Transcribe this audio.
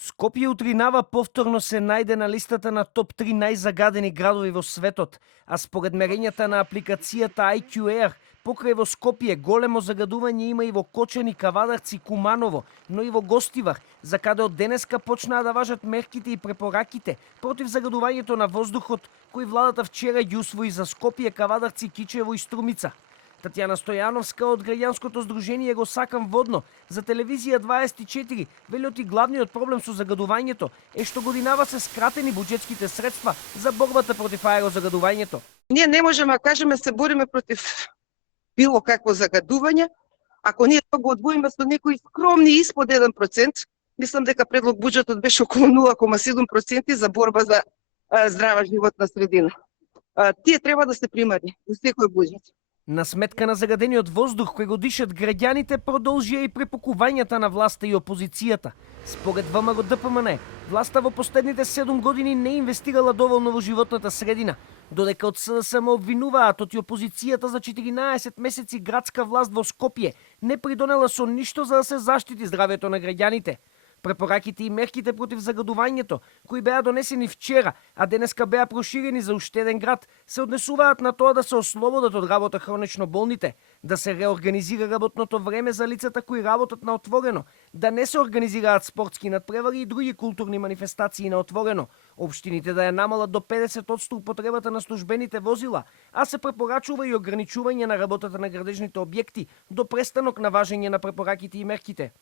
Скопје утринава повторно се најде на листата на топ 3 најзагадени градови во светот, а според мерењата на апликацијата IQ Air, покрај во Скопје големо загадување има и во Кочани, Кавадарци, Куманово, но и во Гостивар, за каде од денеска почнаа да важат мерките и препораките против загадувањето на воздухот, кои владата вчера ги усвои за Скопје, Кавадарци, Кичево и Струмица. Татјана Стојановска од граѓанското здружение Го сакам водно за телевизија 24 вели оти главниот проблем со загадувањето е што годинава се скратени буџетските средства за борбата против аерозагадувањето. Ние не можеме да кажеме се бориме против било какво загадување, ако ние го одвоиме со некои скромни испод 1%, мислам дека предлог буџетот беше околу 0,7% за борба за здрава животна средина. Тие треба да се примарни во секој буџет. На сметка на загадениот воздух кој го дишат граѓаните, продолжија и препокувањата на власта и опозицијата. Според ВМРО ДПМН, власта во последните 7 години не инвестирала доволно во животната средина, додека од СДСМ обвинуваат оти опозицијата за 14 месеци градска власт во Скопје не придонела со ништо за да се заштити здравјето на граѓаните. Препораките и мерките против загадувањето, кои беа донесени вчера, а денеска беа проширени за уште еден град, се однесуваат на тоа да се ослободат од работа хронично болните, да се реорганизира работното време за лицата кои работат на отворено, да не се организираат спортски надпревари и други културни манифестации на отворено, општините да ја намалат до 50% употребата на службените возила, а се препорачува и ограничување на работата на градежните објекти до престанок на важење на препораките и мерките.